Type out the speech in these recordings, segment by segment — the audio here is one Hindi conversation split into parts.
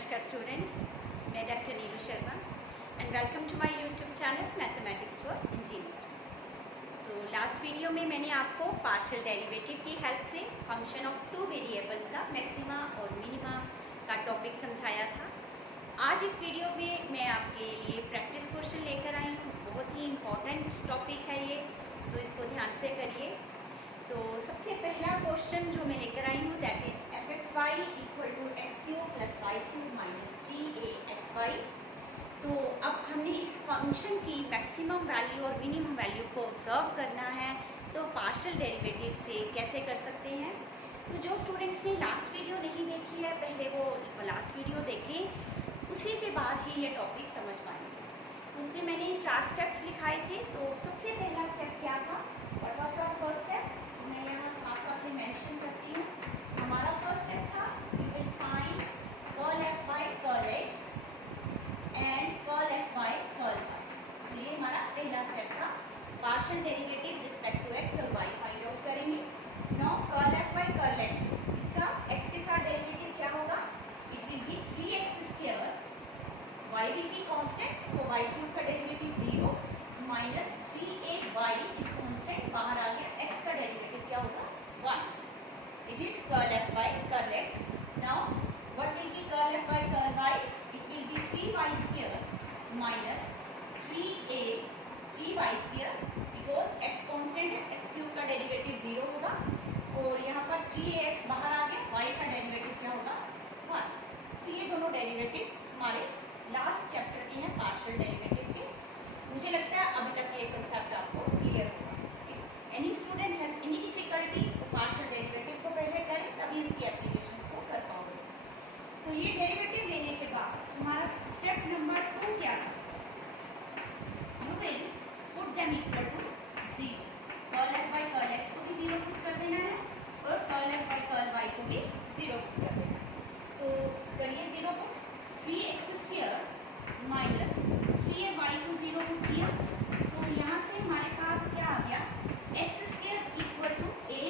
नमस्कार स्टूडेंट्स, मैं doctor Neelu Sharma and welcome to my YouTube channel mathematics for engineers. तो लास्ट वीडियो में मैंने आपको पार्शियल डेरिवेटिव की हेल्प से फंक्शन ऑफ टू वेरिएबल्स का मैक्सिमा और मिनिमा का टॉपिक समझाया था। आज इस वीडियो में मैं आपके लिए प्रैक्टिस क्वेश्चन लेकर आई हूँ। बहुत ही इम्पॉर्टेंट टॉपिक है ये, तो इसको ध्यान से करिए। तो सबसे पहला क्वेश्चन जो मैं लेकर आई हूँ that is fxy equal to x³ plus y³ minus 3axy। तो अब हमने इस फंक्शन की मैक्सिमम वैल्यू और मिनिमम वैल्यू को ऑब्जर्व करना है, तो पार्शियल डेरिवेटिव से कैसे कर सकते हैं। तो जो स्टूडेंट्स ने लास्ट वीडियो नहीं देखी है, पहले वो लास्ट वीडियो देखें, उसी के बाद ही ये टॉपिक समझ पाएंगे। तो उसमें मैंने 4 स्टेप्स लिखाए थे। तो सबसे पहला स्टेप क्या था, what was our first step, मैं यहाँ साथ साथ में मेंशन करती हूँ। हमारा फर्स्ट स्टेप था you will find curl f by curl x and curl f by curl y. तो ये हमारा पहला स्टेप था। Partial derivative respect to x और वाई फाइंड आउट करेंगे। Now curl f by curl x, इसका एक्स के साथ डेरिवेटिव क्या होगा, it will be 3x², y will be constant, so y³ का derivative 0 minus 3ay is constant, बाहर आ गया, x का डेरिवेटिव क्या होगा 1। It is curl f by curl x. Now, what will be curl f by curl y? It will be 3y² minus 3y² because x constant है, x³ का डेरिवेटिव 0 होगा और यहाँ पर 3ax बाहर आ गया, y का डेरिवेटिव क्या होगा 1। तो ये दोनों डेरिवेटिव हमारे लास्ट चैप्टर के हैं पार्शियल डेरिवेटिव के। मुझे लगता है अभी तक ये कंसेप्ट आपको क्लियर होगा। If any student has any difficulty तो पार्शियल डेरिवेटिव को पहले करें, तभी इसकी एप्लीकेशन को कर पाओगे। तो ये डेरिवेटिव लेने के बाद हमारा स्टेप नंबर 2 क्या था, you will put them equal to 0। Curl f by curl x को भी 0 पुट कर देना है और curl f by curl y को भी 0 पुट कर देना है। तो करिए 0 पुट, 3x² माइनस 3ay को 0 पुट किया, तो यहाँ से हमारे पास क्या आ गया, x² equal to a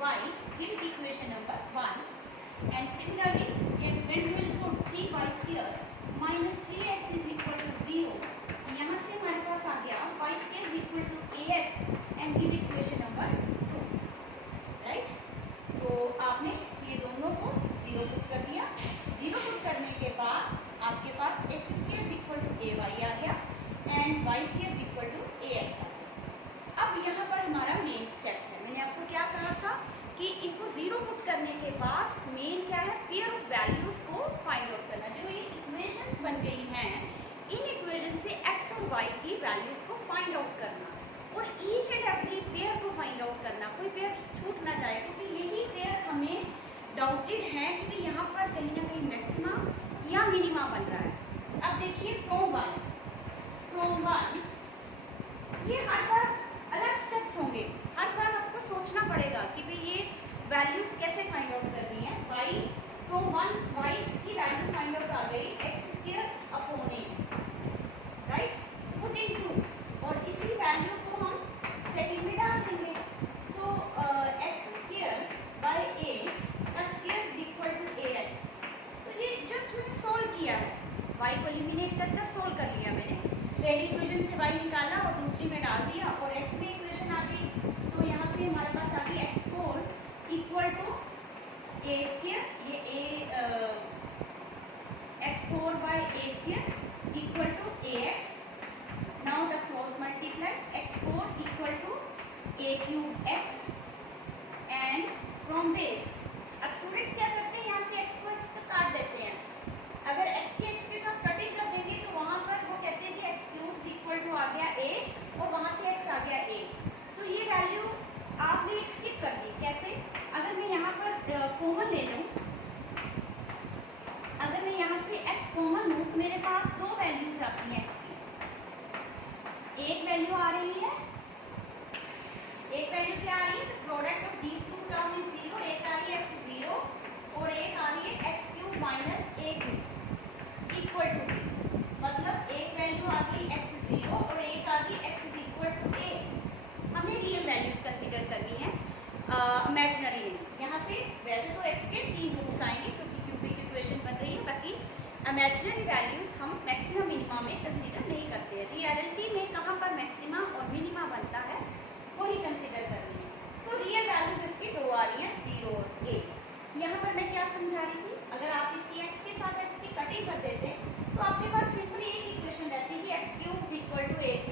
y in equation number 1 and similarly when we will put 3y² minus 3x is equal to 0, यहाँ से हमारे पास आ गया y² is equal to ax and in equation number 2, right. तो आपने ये दोनों को 0 पुट कर दिया। 0 पुट करने के बाद आपके पास x² is equal to ay आ गया and y² is equal to ax आ गया। अब यहाँ पर हमारा मेन स्टेप है, मैंने आपको क्या कहा था कि इनको 0 पुट करने के बाद मेन क्या है, पेयर ऑफ वैल्यूज को फाइंड आउट करना। जो ये इक्वेशंस बन गई हैं, इन इक्वेशन से x और y की वैल्यूज को फाइंड आउट करना और ईच एंड एवरी पेयर को फाइंड आउट करना, कोई पेयर छूट ना जाए, क्योंकि यही पेयर हमें डाउटेड है कि यहाँ पर कहीं ना कहीं मैक्सिमा या मिनिमा बन रहा है। अब देखिए फ्रॉम वन ये हर बार अलग स्टेप्स होंगे, हर बार आपको सोचना पड़ेगा कि भाई ये वैल्यूज कैसे फाइंड आउट करनी है। y फ्रॉम 1 y की वैल्यू फाइंड आउट आ गई x² upon a, right, put in 2 और इसी वैल्यू को हम सेकंड में डाल देंगे। सो x² बाय a का square is equal to ax। तो ये जस्ट मैंने सोल्व किया है, y को एलिमिनेट करके सोल्व कर लिया मैंने, पहली इक्वेशन से y निकाला और दूसरी में डाल दिया और x में इक्वेशन आ गई। तो यहाँ से हमारे पास आ गई x4 इक्वल टू a², ये x4 by a² equal to ax। Now the cross multiply, x4 equal to a³ x and from this अब स्टूडेंट्स क्या करते हैं, यहाँ से x को x को काट देते हैं। अगर x के x के साथ कटिंग कर देंगे तो वहाँ पर वो कहते हैं कि x³ इक्वल टू आ गया a और वहाँ से x आ गया a। तो ये वैल्यू आपने स्किप कर दी। कैसे, अगर मैं यहाँ पर कॉमन ले लूँ, अगर मैं यहाँ से x कॉमन लूँ तो मेरे पास 2 वैल्यूज आती हैं x की। एक वैल्यू आ रही है, एक वैल्यू क्या आ रही है, product of these 2 term is 0, एक आ रही है x0 और एक आ रही है x³ minus a³ equal to 0। मतलब एक वैल्यू आ गई x0 और एक आ गई x is equal to a। हमें रियल वैल्यूज कंसीडर करनी है, इमेजिनरी नहीं। यहाँ से वैसे तो x के 3 रूट्स आएंगे क्योंकि क्यूबिक इक्वेशन बन रही है, बाकी इमेजिनरी वैल्यूज हम मैक्सिमम मिनिमा में कंसीडर नहीं करते हैं। रियलिटी में कहाँ पर मैक्सिमा और मिनिमा बनता है वही कंसीडर करनी है। सो रियल वैल्यूज इसकी दो आ रही है, 0 और 8। यहाँ पर मैं क्या समझा रही थी, अगर आप इसकी x के साथ x की कटिंग कर देते तो आपके पास सिंपली एक इक्वेशन रहती है x³ = 8,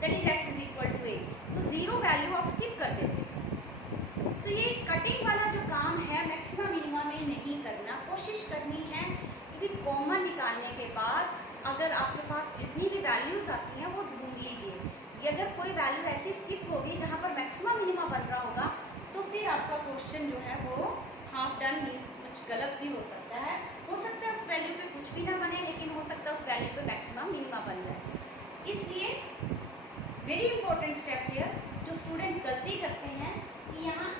दैट इज x = 8। तो 0 वैल्यू आप स्किप कर देते। तो ये कटिंग वाला जो काम है मैक्सिमम मिनिमा में नहीं करना, कोशिश करनी है कि कॉमन निकालने के बाद अगर आपके पास जितनी भी वैल्यूज आती हैं वो ढूंढ लीजिए। ये अगर कोई वैल्यू ऐसी स्किप होगी जहाँ पर मैक्सिमम मिनिमा बन रहा होगा तो फिर आपका क्वेश्चन जो है वो हाफ डन मीन्स कुछ गलत भी हो सकता है। हो सकता है उस वैल्यू पे कुछ भी ना बने, लेकिन हो सकता है उस वैल्यू पे मैक्सिमम मिनिमा बन जाए। इसलिए वेरी इंपॉर्टेंट स्टेप हियर, जो स्टूडेंट्स गलती करते हैं कि यहाँ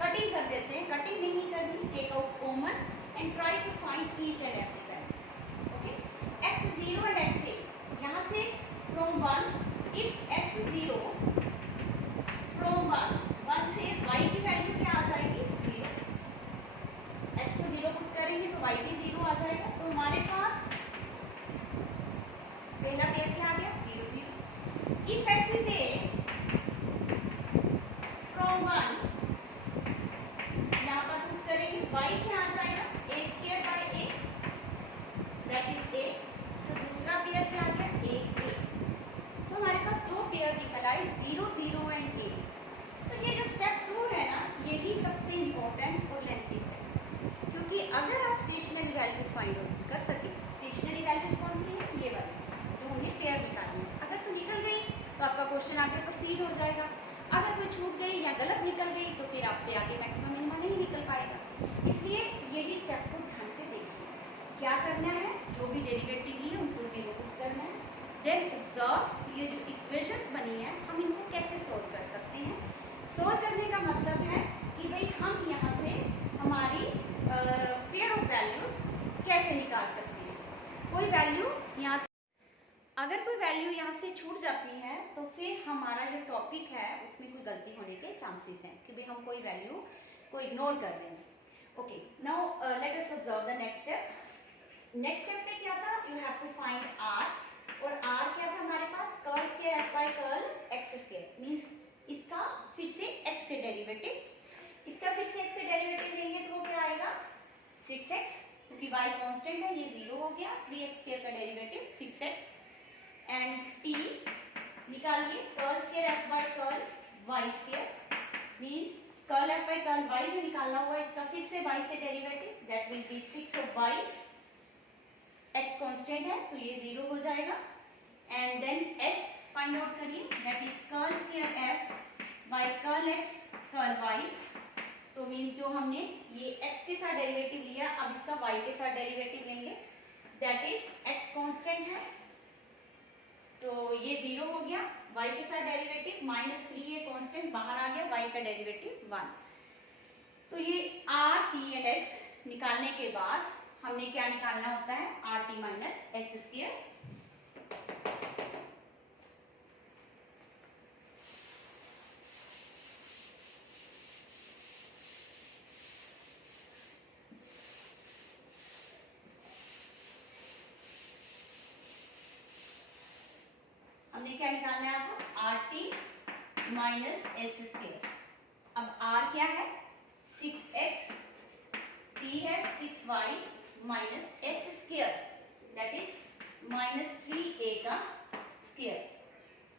कटिंग कर देते हैं। कटिंग नहीं करनी, take out common and try to find each and every value. Okay, x0 and x8 यहाँ से फ्रॉम 1, इफ x0 फ्रॉम 1 से y की वैल्यू क्या आ जाएगी, 0। x को 0 पुट करेंगे तो y भी 0 आ जाएगा। तो हमारे पास पहला पेयर क्या आ गया, 0 0। इफ x8 फ्रॉम 1 यहाँ पर पुट करेंगे, y क्या आ जाएगा, a² / a, that is a। तो दूसरा पेयर क्या आ गया, a a। तो हमारे पास दो पेयर निकल आए, 0 0 एंड a। तो ये जो स्टेप 2 है ना, यही सबसे इंपॉर्टेंट और लेंथी स्टेप, क्योंकि अगर आप स्टेशनरी वैल्यूज फाइंड आउट कर सके, स्टेशनरी वैल्यूज कौन सी है, ये वाली जो हमने पेयर निकाली है, अगर तो निकल गई तो आपका क्वेश्चन आगे प्रोसीड हो जाएगा। अगर कोई छूट गई या गलत निकल गई तो फिर आपसे आगे मैक्सिमम मिनिमम नहीं निकल पाएगा। इसलिए यही स्टेप को ध्यान से देखिए, क्या करना है, जो भी डेरिवेटिव लिए उनको 0 पुट करना है। देन ऑब्जर्व ये जो इक्वेशंस बनी है हम इनको कैसे सोल्व कर सकते हैं। सोल्व करने का मतलब है कि भाई हम यहाँ से हमारी पेयर ऑफ वैल्यूज कैसे निकाल सकते हैं। कोई वैल्यू यहाँ से, अगर कोई वैल्यू यहाँ से छूट जाती है तो फिर हमारा जो टॉपिक है उसमें कोई गलती होने के चांसेस हैं कि भाई हम कोई वैल्यू को इग्नोर कर रहे हैं। Okay, now let us observe the next step. Next step में क्या था, you have to find r, और r क्या था हमारे पास, कर्ल² f/कर्ल x², मींस इसका फिर से x से डेरिवेटिव। इसका फिर से x से डेरिवेटिव लेंगे तो वो क्या आएगा, 6x, क्योंकि y कांस्टेंट है, ये 0 हो गया। 3x² का डेरिवेटिव 6x एंड t निकालिए, कर्ल² f/कर्ल y², मींस कर्ल f/कर्ल y जो निकालना हुआ इसका फिर से y से derivative, that will be 6 of y। x constant है तो ये 0 हो जाएगा। And then s find out करिए, दैट इज कर्ल² f/कर्ल x कर्ल y। तो मींस जो हमने ये x के साथ डेरिवेटिव लिया, अब इसका y के साथ डेरिवेटिव लेंगे, दैट इज x कांस्टेंट है तो ये 0 हो गया। y के साथ डेरिवेटिव -3a कांस्टेंट बाहर आ गया, y का डेरिवेटिव 1। तो ये r t एंड s निकालने के बाद हमने क्या निकालना होता है, rt - s²। हमने क्या निकालना है आपको, rt - s²। अब r क्या है, 6x, t है 6y - s², that is -3a का स्क्वायर।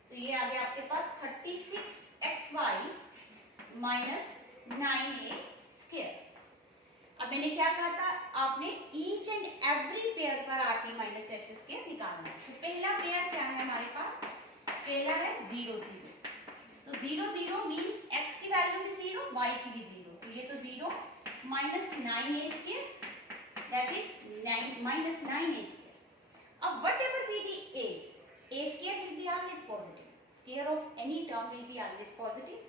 तो ये आ गया आपके पास 36xy - 9a²। अब मैंने क्या कहा था, आपने ईच एंड एवरी पेयर पर rt - s² निकालना है। तो पहला पेयर क्या है हमारे पास, पहला है 0 0। तो 0 0 मींस x की वैल्यू भी 0, y की भी 0, तो ये तो 0 -9a², दैट इज -9a²। अब whatever be the a² will be always positive, square of any term will be always positive।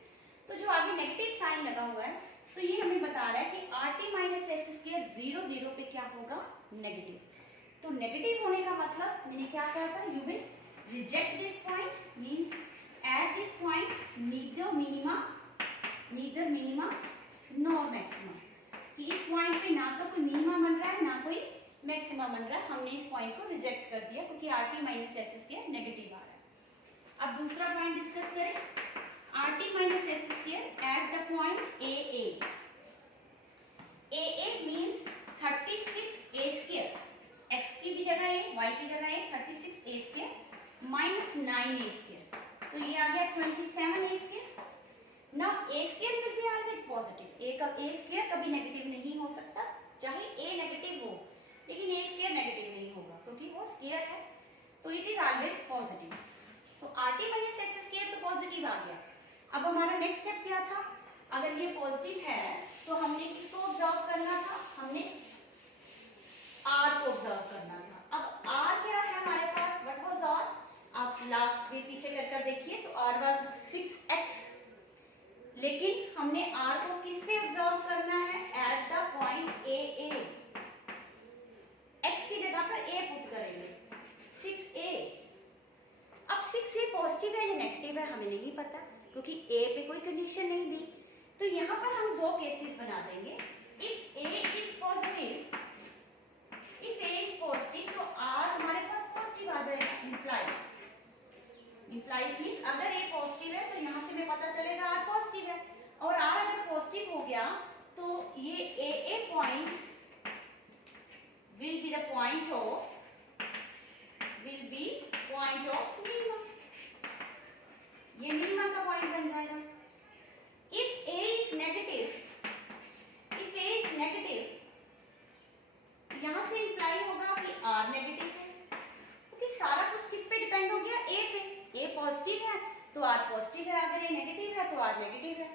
तो जो आगे नेगेटिव साइन लगा हुआ है तो ये हमें बता रहा है कि rt - s² 0 0 पे क्या होगा, नेगेटिव। तो नेगेटिव होने का मतलब मैंने क्या कहा था, you will reject this point, means eight this point neither minima nor maximum. कि इस पॉइंट पे ना तो कोई मिनिमा बन रहा है ना कोई मैक्सिमम बन रहा है, हमने इस पॉइंट को रिजेक्ट कर दिया क्योंकि RT minus S square negative आ रहा है। अब दूसरा पॉइंट डिस्कस करें, RT minus S square at the point AA। AA means 36A square, x की भी जगह है y की जगह है 36A square minus 9A square, तो ये आ गया 27A square. Now A square will be always positive, A square कभी नेगेटिव नहीं हो सकता, चाहे A नेगेटिव हो लेकिन A स्क्वायर नेगेटिव नहीं होगा क्योंकि वो स्क्वायर है, तो इट इज ऑलवेज पॉजिटिव। तो RT माइनस एस स्क्वायर तो पॉजिटिव आ गया। अब हमारा नेक्स्ट स्टेप क्या था, अगर ये पॉजिटिव है तो हमने किसको ऑब्जर्व करना था, हमने R को ऑब्जर्व करना था। अब R क्या है हमारे पास, व्हाट वाज R, आप लास्ट में पीछे कर देखिए तो R वाज 6x, लेकिन हमने R को किस पे ऑब्जर्व करना है, eight the point AA। x की जगह पर a पुट करेंगे 6a। अब 6a पॉजिटिव है या नेगेटिव है हमें नहीं पता क्योंकि a पे कोई कंडीशन नहीं दी, तो यहाँ पर हम दो केसेस बना देंगे। If a is positive, if a is positive तो r हमारे पास पॉजिटिव आ जाएगा, इंप्लाइज मींस अगर a पॉजिटिव है तो यहाँ से हमें पता चलेगा r पॉजिटिव है, और r अगर पॉजिटिव हो गया तो ये AA point will be point of minima, ये मिनिमा का पॉइंट बन जाएगा। if A is negative, यहाँ से इंप्लाई होगा कि R नेगेटिव है क्योंकि सारा कुछ किस पे डिपेंड हो गया, A पे। A पॉजिटिव है तो R पॉजिटिव है, अगर A नेगेटिव है तो R नेगेटिव है,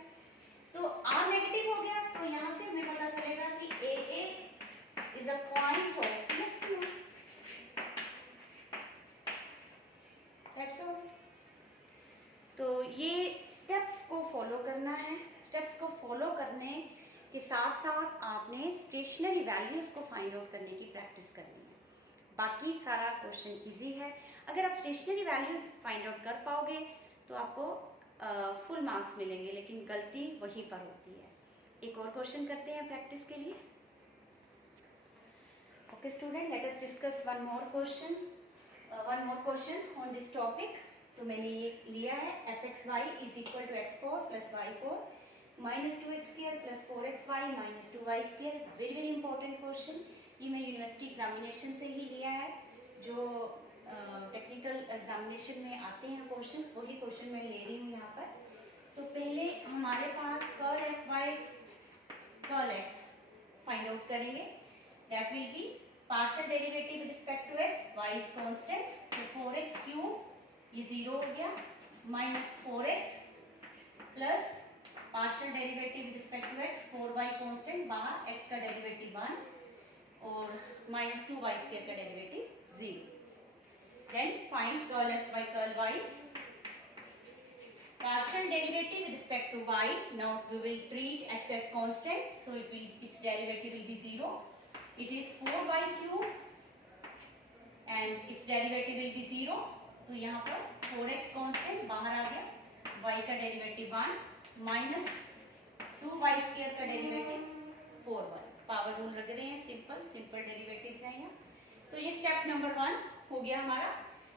तो R नेगेटिव हो गया तो यहाँ से हमें पता चलेगा कि AA is a point of maximum. That's all. तो ये स्टेप्स को फॉलो करना है, स्टेप्स को फॉलो करने के साथ साथ आपने स्टेशनरी वैल्यूज को फाइंड आउट करने की प्रैक्टिस करनी है। बाकी सारा क्वेश्चन इजी है, अगर आप स्टेशनरी वैल्यूज फाइंड आउट कर पाओगे तो आपको फुल मार्क्स मिलेंगे, लेकिन गलती वहीं पर होती है। एक और क्वेश्चन करते हैं प्रैक्टिस के लिए। Okay student, let us discuss one more question on this topic। तो मैंने ये लिया है fxy is equal to x4 plus y4 minus 2x square plus 4xy minus 2y square। Very very important question, ये मैं यूनिवर्सिटी एग्जामिनेशन से ही लिया है, जो टेक्निकल एग्जामिनेशन में आते हैं क्वेश्चन, वही क्वेश्चन मैं ले रही हूँ यहाँ पर। तो पहले हमारे पास curl f by curl x find out करेंगे, that will be partial derivative with respect to x, y is constant, so 4x cube ये 0 हो गया, minus 4x plus partial derivative with respect to x, 4y constant, बाहर x का डेरिवेटिव 1 और minus 2y square का derivative 0। then find curl f by curl y, partial derivative with respect to y, now we will treat x as constant, so its derivative will be 0। It is 4y cube and its derivative will be 0, तो यहाँ पर 4x constant बाहर आ गया, y का डेरिवेटिव 1 माइनस 2y स्क्वायर का डेरिवेटिव 4y, पावर रूल रख रहे हैं, सिंपल डेरिवेटिव्स हैं यहाँ। तो ये स्टेप नंबर 1 हो गया हमारा।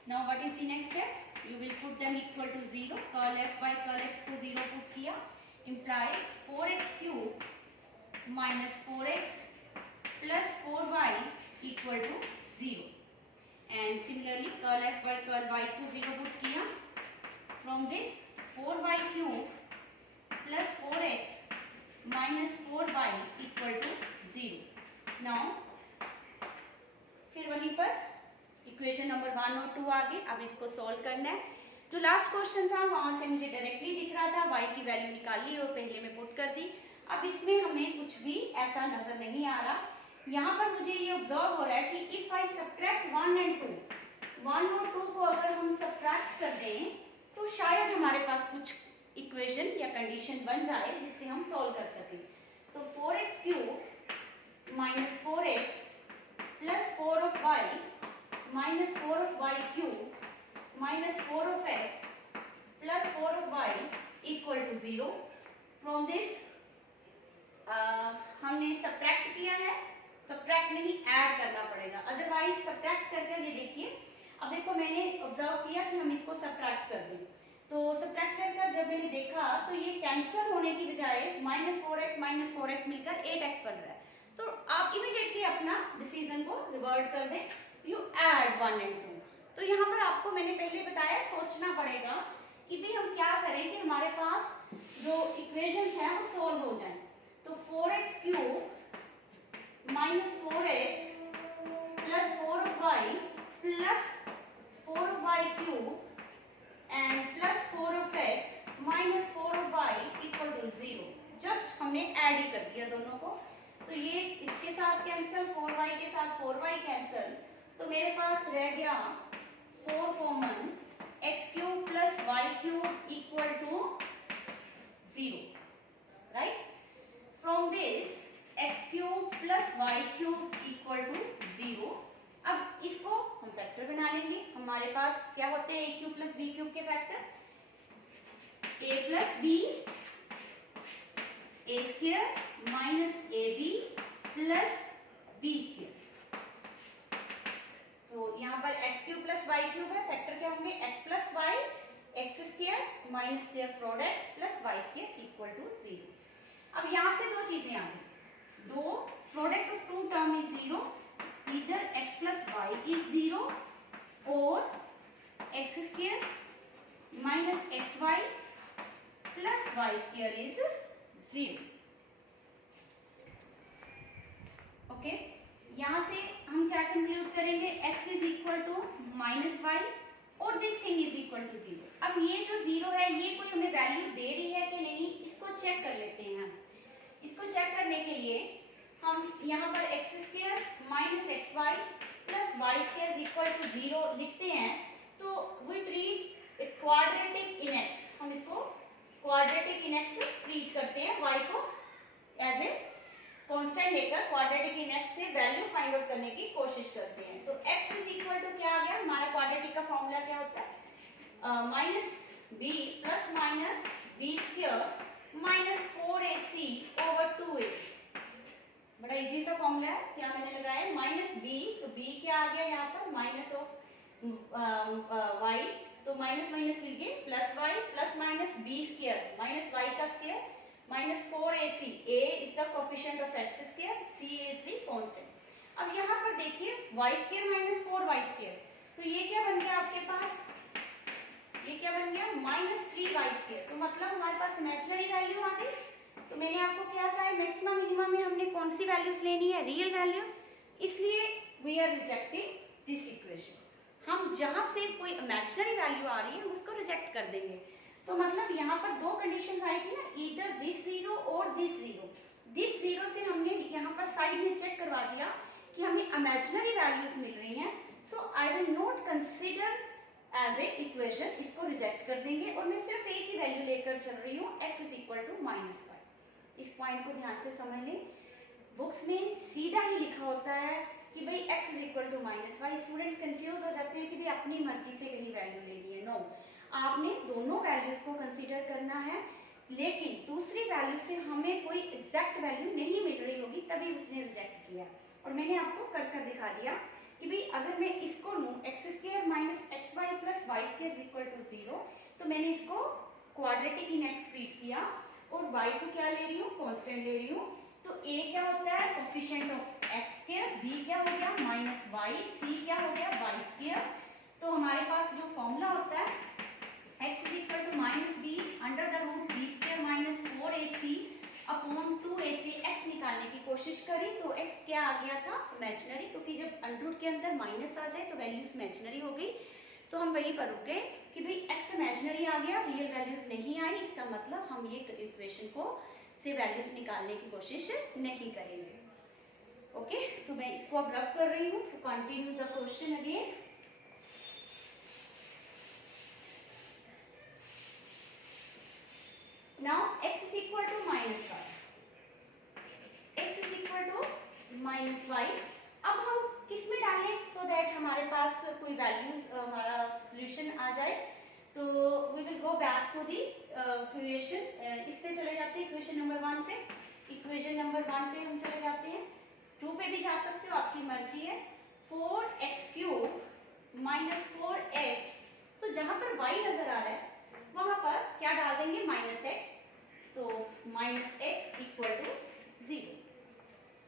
Now what is the next step, you will put them equal to 0, curl f by curl x को 0 पुट किया, implies 4x cube minus 4x plus 4y equal to 0, and similarly curl f by curl y को 0 put किया, from this 4y cube plus 4x minus 4y equal to 0। now फिर वहीं पर इक्वेशन नंबर 1 और 2 आ गए, अब इसको सॉल्व करना है। जो लास्ट क्वेश्चन था वहां से मुझे डायरेक्टली दिख रहा था, y की वैल्यू निकाली और पहले में पुट कर दी। अब इसमें हमें कुछ भी ऐसा नजर नहीं आ रहा, यहाँ पर मुझे ये ऑब्जर्व हो रहा है कि इफ आई सब्ट्रैक्ट 1 and 2, 1 और 2 को अगर हम सब्ट्रैक्ट कर दें तो शायद हमारे पास कुछ इक्वेशन या कंडीशन बन जाए जिससे हम सॉल्व कर सकें। तो 4x cube minus 4x plus 4 of y minus 4 of y cube minus 4 of x plus 4 of y equal to 0। From this हमने सब्ट्रैक्ट किया है, सब्ट्रैक्ट नहीं ऐड करना पड़ेगा सब्ट्रैक्ट करके ये देखिए, अब देखो मैंने ऑब्जर्व किया कि हम इसको सब्ट्रैक्ट कर दें, तो सब्ट्रैक्ट कर जब मैंने देखा तो ये कैंसिल होने की बजाय -4x मिलकर 8x बन रहा है। तो आप इमीडिएटली अपना डिसीजन को रिवर्ट कर दें, यू ऐड 1 and 2। तो यहाँ पर आपको मैंने पहले बताया सोचना पड़ेगा कि भाई हम क्या करें कि हमारे पास जो इक्वेशंस हैं वो सोल्व हो जाएं। तो 4x cube -4x plus 4y plus 4y cube and plus 4x minus 4y equal to 0। Just हमने ऐड ही कर दिया दोनों को, तो ये इसके साथ कैंसिल, 4y के साथ 4y कैंसिल, तो मेरे पास रह गया 4 common, x cube plus y cube equal to 0, right. From this x cube plus y cube equal to 0। अब इसको हम फैक्टर बना लेंगे। हमारे पास क्या होते हैं a cube plus b cube के factor, a plus b a square minus ab plus b square. तो यहाँ पर x cube plus y cube है, फैक्टर क्या होंगे x plus y, x square minus square product plus y square equal to 0। अब यहाँ से दो चीजें आ गई, दो product of two term is 0, either x plus y is 0 or x square minus xy plus y square is 0। Okay, यहाँ से हम क्या कंक्लूड करेंगे, x is equal to minus y और this thing is equal to 0। अब ये जो 0 है ये कोई हमें वैल्यू दे रही है कि नहीं, इसको चेक कर लेते हैं हम। इसको चेक करने के लिए हम यहाँ पर x square minus x y plus y square equal to 0 लिखते हैं, तो we treat quadratic in x, हम इसको क्वाड्रेटिक इन एक्स ट्रीट करते हैं, y को एज ए कांस्टेंट लेकर क्वाड्रेटिक इन एक्स से वैल्यू फाइंड आउट करने की कोशिश करते हैं। तो x इज इक्वल टू क्या आ गया, हमारा क्वाड्रेटिक का फॉर्मूला क्या होता है, minus b plus minus b square minus 4ac over 2a। बड़ा इजी सा फॉर्मूला है, क्या मैंने लगाया माइनस बी, तो बी क्या आ गया यहाँ पर माइनस ऑफ वाई, तो माइनस माइनस मिल गए plus y plus minus b square minus y का square minus 4ac, a is the coefficient of x square, c is the constant. अब यहाँ पर देखिए y square minus 4y square, तो ये क्या बन गया आपके पास, ये क्या बन गया माइनस 3y स्क्वायर। तो मतलब हमारे पास इमेजिनरी वैल्यू आ गई। तो मैंने आपको क्या कहा है, मैक्सिमम मिनिमम में हमने कौन सी वैल्यूज लेनी है, रियल वैल्यूज, इसलिए we are rejecting this equation. हम जहां से कोई इमेजिनरी वैल्यू आ रही है हम उसको रिजेक्ट कर देंगे। तो मतलब यहाँ पर दो कंडीशंस आई थी ना, ईदर दिस 0 और दिस 0। दिस 0 से हमने यहाँ पर साइड में चेक करवा दिया कि हमें इमेजिनरी वैल्यूज मिल रही हैं, so I will not consider as a equation, इसको रिजेक्ट कर देंगे और मैं सिर्फ एक ही वैल्यू लेकर चल रही हूँ, x is equal to minus y. इस पॉइंट को ध्यान से समझ लें, बुक्स में सीधा ही लिखा होता है कि भाई x is equal to minus y. Students confuse हो जाते हैं कि भाई अपनी मर्जी से कहीं वैल्यू लेनी है, नो, आपने दोनों वैल्यूज को कंसीडर करना है, लेकिन दूसरी वैल्यू से हमें कोई एग्जैक्ट वैल्यू नहीं मिल रही होगी तभी उसने रिजेक्ट किया। और मैंने आपको कर कर दिखा दिया कि भाई अगर मैं इसको लूँ x square minus x y plus y square equal to 0, तो मैंने इसको क्वाड्रेटिक इन एक्स ट्रीट किया और y को क्या ले रही हूँ, कांस्टेंट ले रही हूँ। तो a क्या होता है coefficient of x square, b क्या हो गया माइनस वाई, c क्या हो गया वाई स्क्वायर। तो हमारे पास जो फॉर्मूला होता है x is equal to minus b under the root b square minus 4ac upon 2ac। x निकालने की कोशिश करी तो x क्या आ गया था इमेजिनरी, क्योंकि जब अंडर रूट के अंदर माइनस आ जाए तो वैल्यूज इमेजिनरी हो गई। तो हम वहीं पर रुक गए कि भाई x इमेजिनरी आ गया, रियल वैल्यूज नहीं आई, इसका मतलब हम ये इक्वेशन को से वैल्यूज निकालने की कोशिश नहीं करेंगे। ओके, तो मैं इसको अब रब कर रही हूँ। To continue the question again, now x is equal to minus y, x is equal to minus y। अब हम किस में डालें सो दैट हमारे पास कोई वैल्यूज हमारा सॉल्यूशन आ जाए। तो we will go back to the equation, इस पे चले जाते हैं इक्वेशन नंबर 1 पे। इक्वेशन नंबर 1 पे हम चले जाते हैं, 2 पे भी जा सकते हो, आपकी मर्जी है। 4x³ माइनस 4x, तो जहां पर y नजर आ रहा है वहां पर क्या डाल देंगे, -x, तो -x इक्वल टू 0।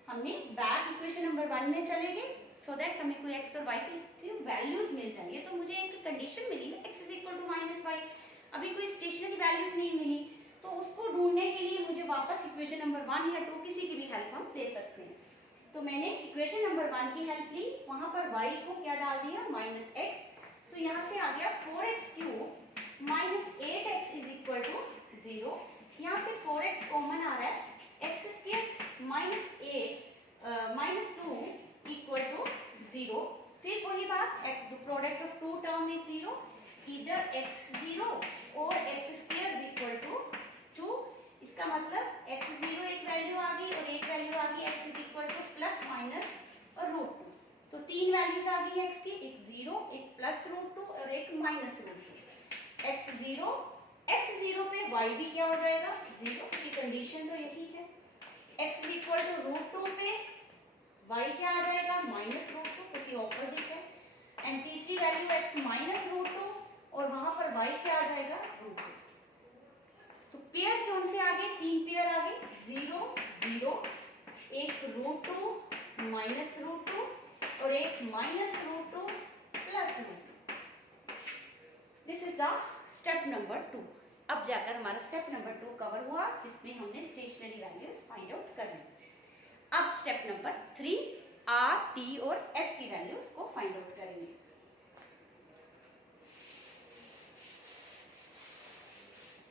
हमने बैक इक्वेशन नंबर 1 में चले गए सो दैट हमें कोई x और y की वैल्यूज मिल जाएंगे। तो मुझे एक कंडीशन मिली ना, x is equal to -y, अभी कोई स्टेशनरी वैल्यूज नहीं मिली, तो उसको ढूंढने के लिए मुझे वापस इक्वेशन नंबर 1 या 2 किसी की भी हेल्प हम ले सकते हैं। तो मैंने इक्वेशन नंबर 1 की हेल्प ली, वहां पर y को क्या डाल दिया, -x, तो यहाँ से आ गया 4x³ minus 8x is equal to 0। यहाँ से 4x कॉमन आ रहा है, x² minus 8 minus 2 equal to 0। फिर वही बात, product of two term is 0, इधर x0 और x² इज इक्वल टू 2। इसका मतलब x0 एक वैल्यू आ गई और एक वैल्यू आ गई x is equal two plus minus और √2, तो तीन वैल्यूज आ गई x की, एक 0, एक प्लस √2 और एक माइनस √2। x0 पे y भी क्या हो जाएगा, 0, की कंडीशन तो यही है। x इज इक्वल टू √2 पे y क्या आ जाएगा, माइनस √2, क्योंकि ऑपोजिट है। एंड तीसरी वैल्यू x माइनस √2 और वहां पर y क्या आ जाएगा, √2। तो पेयर कौन से आ गए, तीन पेयर आ गए, 0 0, एक √2 माइनस √2 और एक minus √2 plus √2। This is the step number 2। अब जाकर हमारा स्टेप नंबर 2 कवर हुआ, जिसमें हमने स्टेशनरी वैल्यूज फाइंड आउट कर ली। अब स्टेप नंबर 3 r, t और s की वैल्यूज को फाइंड आउट करेंगे।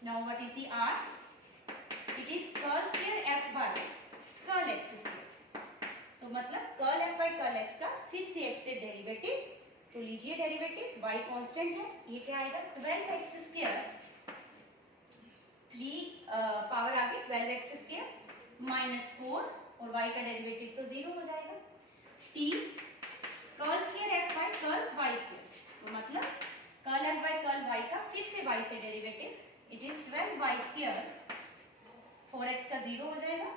Now what is the r? It is curl square f by curl x square। तो मतलब curl f by curl x का फिर से x से डेरिवेटिव, तो लीजिए डेरिवेटिव, y कांस्टेंट है, ये क्या आएगा 12x², 3 पावर आ गई 12x² माइनस 4 और y का डेरिवेटिव तो 0 हो जाएगा। t curl square f by curl y², तो मतलब curl f by curl y का फिर से y से derivative, it is 12y², 4x का 0 हो जाएगा,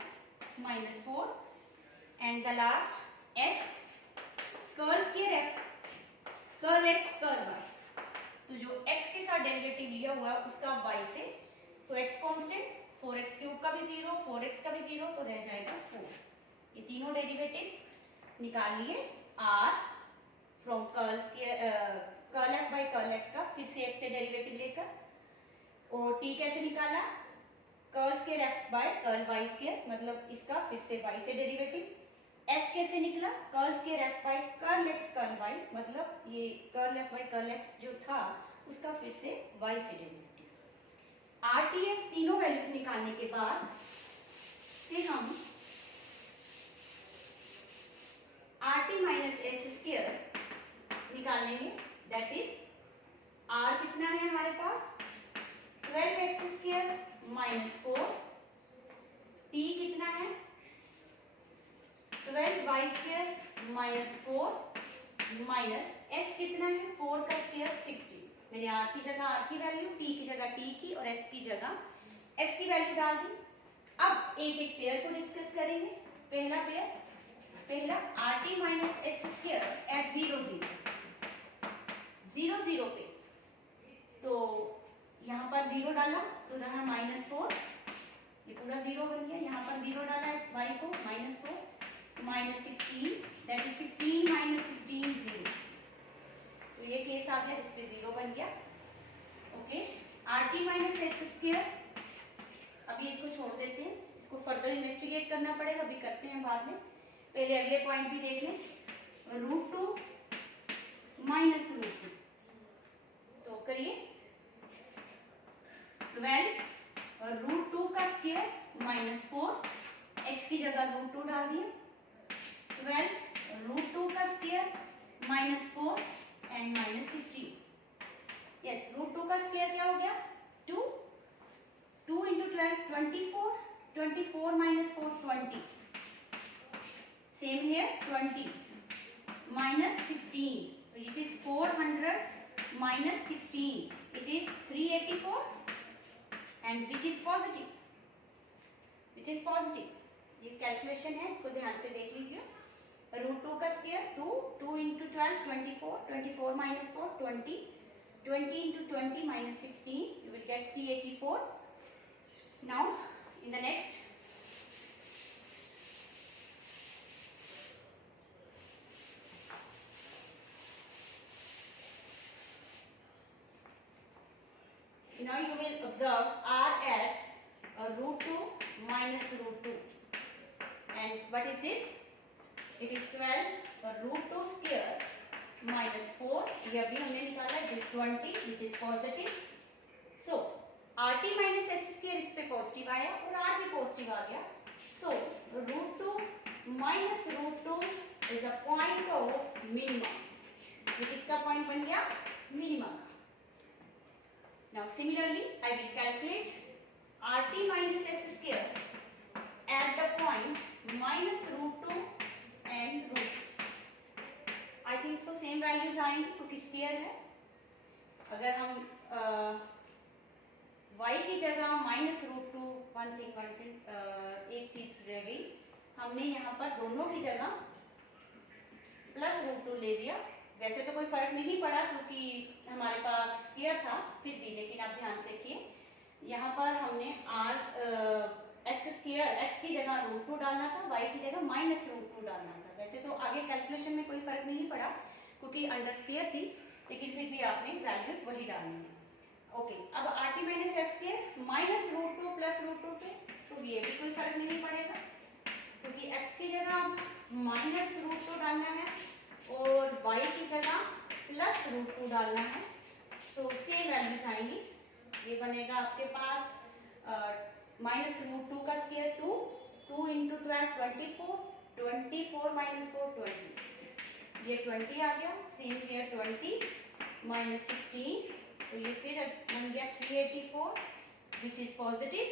minus 4 and the last s curl square f curl x curl y, तो जो x के साथ डेरिवेटिव लिया हुआ है उसका y से, तो x कांस्टेंट, 4x³ का भी 0, 4x का भी 0, तो रह जाएगा 4। ये तीनों डेरिवेटिव निकाल लिए r from curl f by curl x का फिर से x से डेरिवेटिव लेकर, और t कैसे निकाला, curl square f by curl y², मतलब इसका फिर से y से डेरिवेटिव। s कैसे निकला, curl square f by curl x curl y, मतलब ये curl f by curl x जो था उसका फिर से y से डेरिवेटिव। r, t, s तीनों वैल्यूज निकालने के बाद फिर हम rt माइनस s² निकाल लेंगे, दैट इज r कितना है हमारे पास 12x² माइनस 4, t कितना है 12y² माइनस 4 माइनस s कितना है 4 का स्क्वायर 60। मैंने r की जगह r की वैल्यू, t की जगह t की और s की जगह s की वैल्यू डाल दी। अब एक एक पेयर को डिस्कस करेंगे। पहला पेयर, पहला rt माइनस s² एट 0 0 0 0 पे, तो यहाँ पर 0 डाला तो रहा -4, ये पूरा 0 बन गया। यहाँ पर 0 डाला है y को, -4 माइनस 16, दैट इज 16 माइनस 16 0, तो ये केस आ गया, इस पे 0 बन गया। ओके, rt माइनस s², अभी इसको छोड़ देते हैं, इसको फर्दर इन्वेस्टिगेट करना पड़ेगा, अभी करते हैं बाद में। पहले अगले पॉइंट भी देख लें, √2 माइनस √2, तो करिए 12 और √2 का स्क्वायर माइनस 4, x की जगह √2 डाल दिया, 12 √2 का square minus 4 and minus 16। Yes, √2 का स्क्वायर क्या हो गया 2, 2 into 12 24, 24 minus 4 20, same here 20 minus 16, तो it is 400 minus 16, it is 384 and which is positive, which is positive. ये कैलकुलेशन है, इसको ध्यान से देख लीजिए। रूट 2 का square 2, 2 into 12 24, 24 minus 4 20, 20 into 20 minus 16, you will get 384. Now, in the next, now you will observe r at root 2 minus root 2. And what is this? It is 12 root 2 square minus 4. ये अभी हमने निकाला. It is 20 which is positive. So rt minus s square इस पे पॉजिटिव आया और r भी पॉजिटिव आ गया. So root 2 minus root 2 is a point of minimum. ये किसका पॉइंट बन गया? Minimum. Now similarly I will calculate rt minus s square at the point minus root 2 and root 2. I think so same values आएंगी क्योंकि स्क्वायर है. अगर हम y की जगह माइनस रूट 2 वन थिंग एक चीज रह गई. हमने यहाँ पर दोनों की जगह प्लस रूट 2 ले लिया. वैसे तो कोई फर्क नहीं पड़ा क्योंकि हमारे पास स्क्वायर था फिर भी, लेकिन आप ध्यान से देखिए यहाँ पर हमने एक्स स्क्वायर एक्स की जगह रूट 2 डालना था, वाई की जगह माइनस रूट 2 डालना था. वैसे तो आगे कैलकुलेशन में कोई फर्क नहीं पड़ा क्योंकि अंडर स्क्वायर थी, लेकिन फिर भी आपने वैल्यूज वही डालनी है. ओके, अब R T minus S square minus root 2 plus root 2 पे, तो ये भी कोई फर्क नहीं पड़ेगा क्योंकि एक्स की जगह माइनस रूट 2 डालना है और y की जगह प्लस रूट 2 डालना है. तो सेम वैल्यूज आएंगी. ये बनेगा आपके पास माइनस रूट 2 का स्क्वायर 2, 2 इंटू 12 24, 24 माइनस 4 20. ये 20 आ गया. सेम हियर 20 माइनस 16, तो ये फिर बन गया 384 which is positive.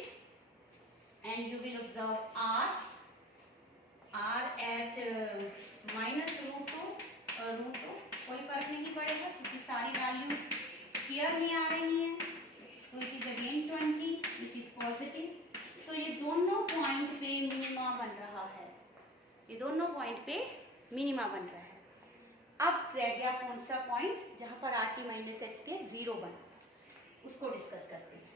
And you will observe r at minus root 2 कोई फर्क नहीं पड़ेगा क्योंकि सारी वैल्यूज स्क्वायर में आ रही हैं. तो it is again 20 which is positive. So ये दोनों पॉइंट पे मिनिमा बन रहा है. ये दोनों पॉइंट पे मिनिमा बन रहा है. अब रह गया कौन सा पॉइंट जहां पर आर टी माइनस एस के 0 बना, उसको डिस्कस करते हैं.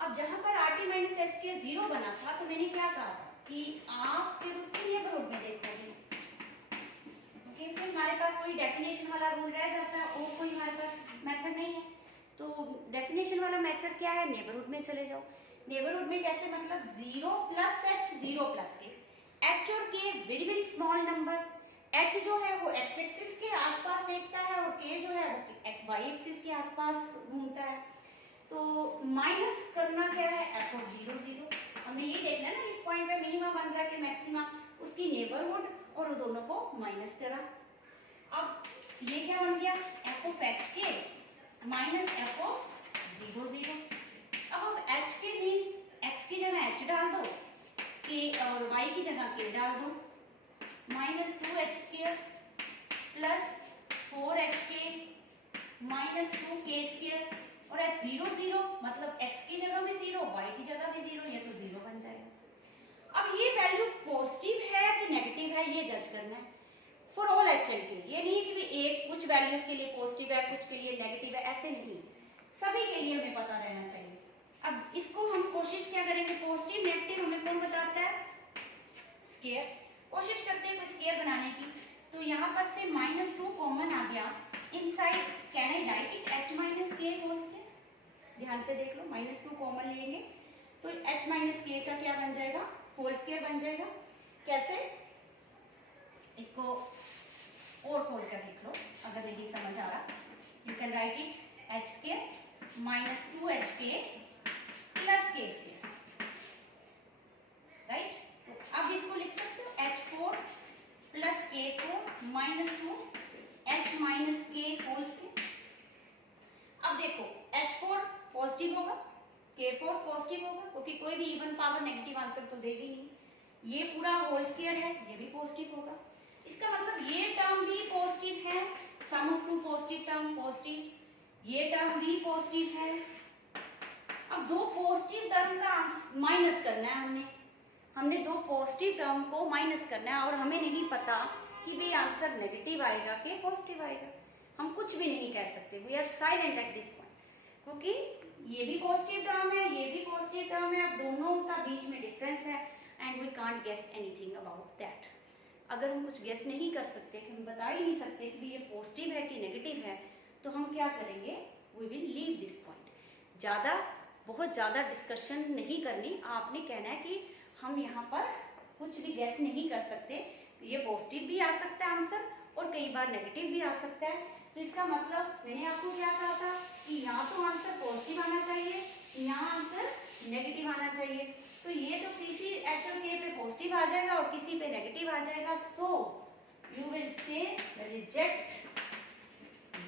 अब जहां पर आर टी माइनस एस के 0 बना था तो मैंने क्या कहा था कि आप फिर उसके नेबरहुड में देखोगे क्योंकि फिर हमारे पास कोई डेफिनेशन वाला रूल रह जाता है और कोई हमारे पास मेथड नहीं है. तो डेफिनेशन वाला मेथड क्या है? नेबरहुड में चले जाओ. नेबरहुड में कैसे? मतलब 0 प्लस एच 0 प्लस के, एच और के very very small number. H जो है वो एक्स एक्सिस के आसपास देखता है और के जो है वो वाई एक्सिस के आसपास घूमता है. तो माइनस करना क्या है? F of 0 0. हमने ये देखना है ना इस पॉइंट पे मिनिमा बन रहा है कि मैक्सिमा, उसकी नेबरहुड और वो दोनों को माइनस करा. अब ये क्या बन गया? एफ ऑफ एच के माइनस एफ ऑफ 0 0. अब एच के मीन्स एक्स की जगह एच डाल दो, के और वाई की जगह के डाल दो. Minus 2h square plus 4h के माइनस 2k स्क्वायर और x 0 0 मतलब x की जगह भी 0, y की जगह भी 0, ये तो 0 बन जाएगा. अब ये वैल्यू पॉजिटिव है कि नेगेटिव है ये जज करना है फॉर ऑल एच एंड के. ये नहीं कि एक कुछ वैल्यूज के लिए पॉजिटिव है कुछ के लिए नेगेटिव है, ऐसे नहीं. सभी के लिए हमें पता रहना चाहिए. अब इसको हम कोशिश क्या करेंगे? पॉजिटिव नेगेटिव हमें कौन बताता है? स्क्वायर. कोशिश करते हैं कोई स्क्वायर बनाने की. तो यहाँ पर से -2 कॉमन आ गया. Inside can I right it h minus के होल स्क्वायर. ध्यान से देख लो, -2 कॉमन लेंगे तो h माइनस के का क्या बन जाएगा? होल स्क्वायर बन जाएगा. कैसे? इसको और खोल कर देख लो अगर नहीं समझ आ रहा. You can write it h square minus 2h के प्लस के स्क्वायर. राइट. अब इसको लिख सकते हो h4 plus k4 minus 2 h minus के होल स्क्वायर. अब देखो h4 पॉजिटिव होगा, k4 पॉजिटिव होगा क्योंकि कोई भी इवन पावर नेगेटिव आंसर तो देगी नहीं. ये पूरा होल स्क्वायर है, ये भी पॉजिटिव होगा. इसका मतलब ये टर्म भी पॉजिटिव है, sum of two positive term positive, ये टर्म भी पॉजिटिव है अब दो पॉजिटिव टर्म का माइनस करना है, हमने दो पॉजिटिव टर्म को माइनस करना है और हमें नहीं पता कि भाई आंसर नेगेटिव आएगा कि पॉजिटिव आएगा। हम कुछ भी नहीं कह सकते, we are silent at this point, क्योंकि ये भी पॉजिटिव टर्म है, ये भी पॉजिटिव टर्म है, अब दोनों का बीच में डिफरेंस है and we can't guess anything about that. अगर हम कुछ गेस नहीं कर सकते, कि हम बता ही नहीं सकते कि ये पॉजिटिव है कि नेगेटिव है, तो हम क्या करेंगे, we will leave this point. बहुत ज़्यादा डिस्कशन नहीं करनी, आपने कहना है कि हम यहाँ पर कुछ भी गेस नहीं कर सकते, ये पॉजिटिव भी आ सकता है आंसर और कई बार नेगेटिव भी आ सकता है। तो इसका मतलब मैंने आपको क्या कहा था कि यहाँ तो आंसर पॉजिटिव आना चाहिए, यहाँ आंसर नेगेटिव आना चाहिए। तो ये तो किसी एच और के पे पॉजिटिव आ जाएगा और किसी पे नेगेटिव आ जाएगा। So you will say reject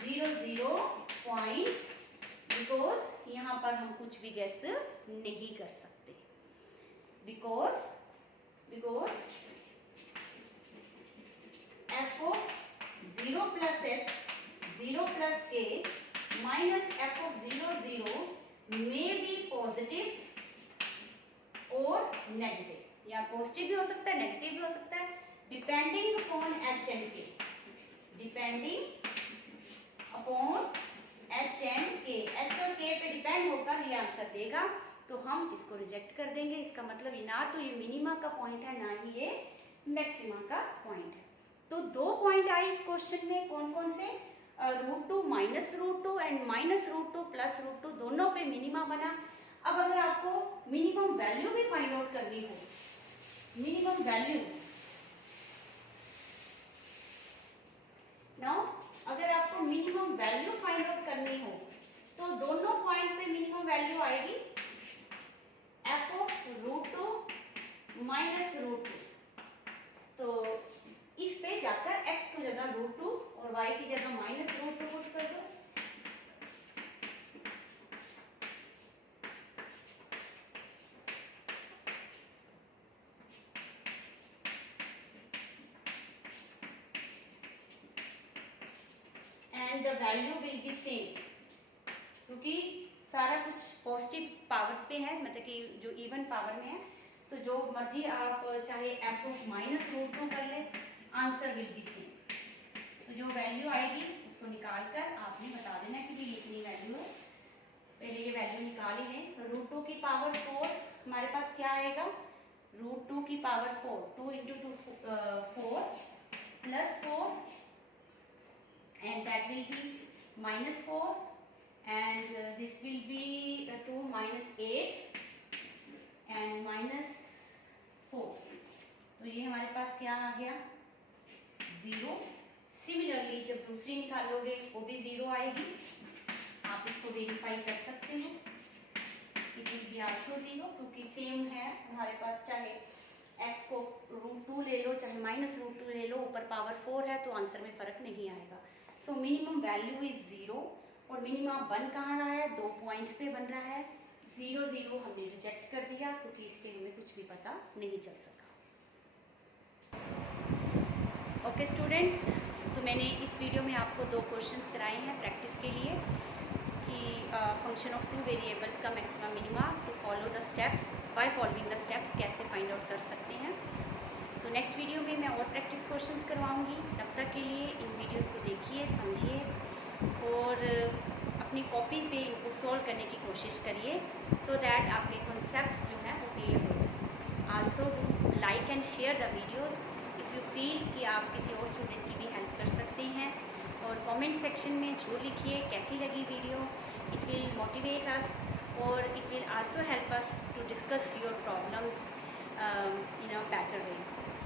0 0 point, because यहाँ पर हम कुछ भी गेस नहीं कर सकते, because f of 0 plus h 0 plus k minus f of 0 0 may be positive और नेगेटिव, या पॉजिटिव भी हो सकता है, नेगेटिव भी हो सकता है, depending upon h and k, depending upon h and k, h और k पे डिपेंड होकर ये आंसर देगा, तो हम इसको रिजेक्ट कर देंगे। इसका मतलब ना तो ये मिनिमा का पॉइंट है, ना ही ये मैक्सिमा का पॉइंट है। तो दो पॉइंट आए इस क्वेश्चन में, कौन कौन से, √2 माइनस √2 एंड माइनस √2 प्लस √2, दोनों पे मिनिमा बना। अब अगर आपको मिनिमम वैल्यू भी फाइंड आउट करनी हो, मिनिमम वैल्यू, नाउ अगर आपको मिनिमम वैल्यू फाइंड आउट करनी हो तो दोनों पॉइंट पे मिनिमम वैल्यू आएगी f of √2 माइनस √2। तो इस पे जाकर x की जगह √2 और y की जगह माइनस √2 पुट कर दो। And the value will be same, क्योंकि सारा कुछ पॉजिटिव पावर्स पे है, मतलब कि जो इवन पावर में है, तो जो मर्जी आप चाहे f of माइनस √2 कर ले, आंसर विल बी सेम। तो जो वैल्यू आएगी उसको निकाल कर आपने बता देना कि ये इतनी वैल्यू है, पहले ये वैल्यू निकाल ही लें। तो √2 की पावर 4 हमारे पास क्या आएगा, √2 की power 4, 2 × 2 4 plus 4 and that will be minus 4 and this will be 2 minus 8 and minus 4। तो ये हमारे पास क्या आ गया, 0। सिमिलरली जब दूसरी निकालोगे वो भी 0 आएगी, आप इसको वेरीफाई कर सकते हो, इट विल बी आल्सो 0, क्योंकि सेम है हमारे पास, चाहे x को √2 ले लो चाहे माइनस √2 ले लो, ऊपर पावर 4 है तो आंसर में फर्क नहीं आएगा। सो मिनिमम वैल्यू इज 0 और मिनिमम बन कहाँ रहा है, 2 पॉइंट्स पे बन रहा है। 0 0 हमने रिजेक्ट कर दिया क्योंकि इस पे हमें कुछ भी पता नहीं चल सका। ओके स्टूडेंट्स, तो मैंने इस वीडियो में आपको 2 क्वेश्चंस कराए हैं प्रैक्टिस के लिए कि फंक्शन ऑफ 2 वेरिएबल्स का maximum minima to follow the steps, by following the steps कैसे फाइंड आउट कर सकते हैं। तो नेक्स्ट वीडियो में मैं और प्रैक्टिस क्वेश्चंस करवाऊंगी। तब तक के लिए इन वीडियोस को देखिए, समझिए और अपनी कॉपी पे इनको सॉल्व करने की कोशिश करिए, सो दैट आपके कॉन्सेप्ट्स जो हैं वो क्लियर हो जाए। Also do like and share the videos if you feel कि आप किसी और स्टूडेंट की भी हेल्प कर सकते हैं। और कमेंट सेक्शन में ज़रूर लिखिए कैसी लगी video, it will motivate us और it will also help us to discuss your problems in a better way,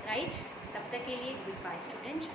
right. तब तक के लिए गुड बाय स्टूडेंट्स।